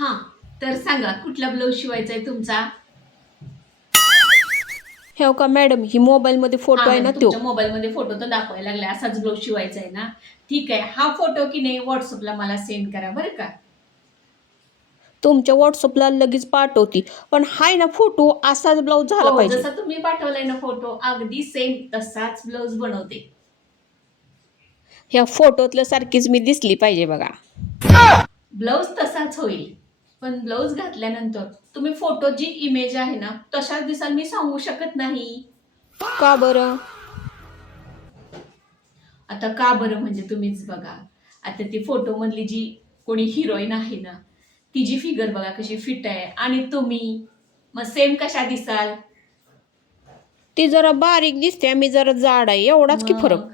हां, तर सांगा कुठला ब्लाऊज शिवायचा आहे तुमचा? हे का मॅडम, ही मोबाईलमध्ये हां, फोटो आहे ना म्हणजे तो. तुमच्या मोबाईलमध्ये फोटो तर दाखवायला लागलाय. असाच ब्लाऊज शिवायचा आहे ना? ठीक आहे. हा फोटो की नाही WhatsAppला मला सेंड करा बरं का. तुमच्या व्हॉट्सअपला लगेच पाठवते. पण हाय ना फोटो, असाच ब्लाऊज झाला हो, पाहिजे. जसा तुम्ही पाठवलाय ना फोटो अगदी सेम तसाच ब्लाऊज बनवते. ह्या फोटोतल्या सारखीच मी दिसली पाहिजे बघा. ब्लाऊज तसाच होईल. पण ब्लाऊज घातल्यानंतर तुम्ही फोटो जी इमेज आहे ना, तशाच दिसाल मी सांगू शकत नाही. का बरं? आता का बरं म्हणजे तुम्हीच बघा. आता ती फोटोमधली जी कोणी हिरोईन आहे ना, तिची फिगर बघा कशी फिट आहे आणि तुम्ही मग सेम कशा दिसाल? ती जरा बारीक दिसते, मी जरा जाड आहे, एवढाच की मग फरक.